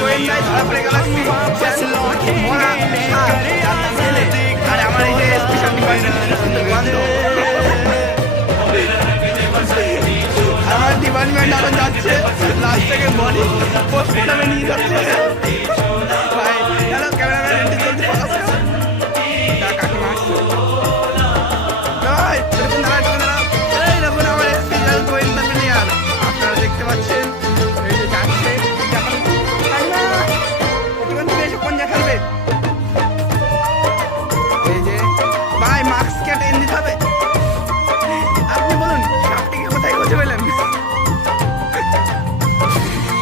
গোয়েন্দায় ধরা পড়ে গেল একটি মরা সাপ, যার নাম ছেলে। আর আমার এই যে স্পেশাল ডিপার্টমেন্ট, আমার ডিপার্টমেন্ট এখন যাচ্ছে লাস্ট থেকে বডি পোস্টমর্টমে নিয়ে যাচ্ছে। ভাই হ্যালো ক্যামেরাম্যান, এন্ট্রি চলছে, কাকিমা আসছে। ভাই এরকম দাঁড়ায়, এই দেখুন আমার স্পেশাল গোয়েন্দা প্লেয়ার, আপনারা দেখতে পাচ্ছেন এই যে যাচ্ছে। এখন তুমি এসে কোন জায়গা খেলবে? এই যে ভাই মাস্ক কেটে এনে দিতে হবে। আপনি বলুন সাপটিকে কোথায় খুঁজে পেলেন?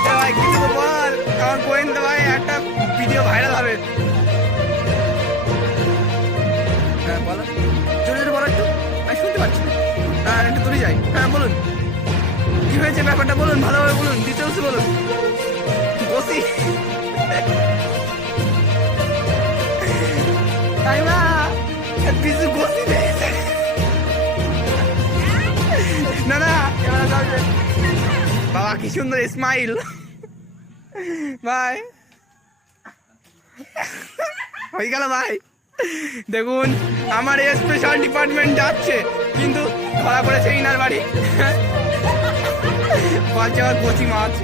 ভাই কিছু তো বল, আমার গোয়েন্দা ভাই একটা ভিডিও ভাইরাল হবে। হ্যাঁ বলো, জোরে জোরে বলো একটু, আমি শুনতে পাচ্ছি না। হ্যাঁ একটু দূরে যাই। হ্যাঁ বলুন কি হয়েছে ব্যাপারটা, বলুন ভালোভাবে বলুন, ডিটেলস বলুন। বসি তাই না, কিছু বসি না না, বাবা কি সুন্দর স্মাইল। ভাই হয়ে গেল ভাই। দেখুন আমার স্পেশাল ডিপার্টমেন্ট যাচ্ছে, কিন্তু ধরা পড়েছে ইনার বাড়ি। বলছে আমার কচি মাছ।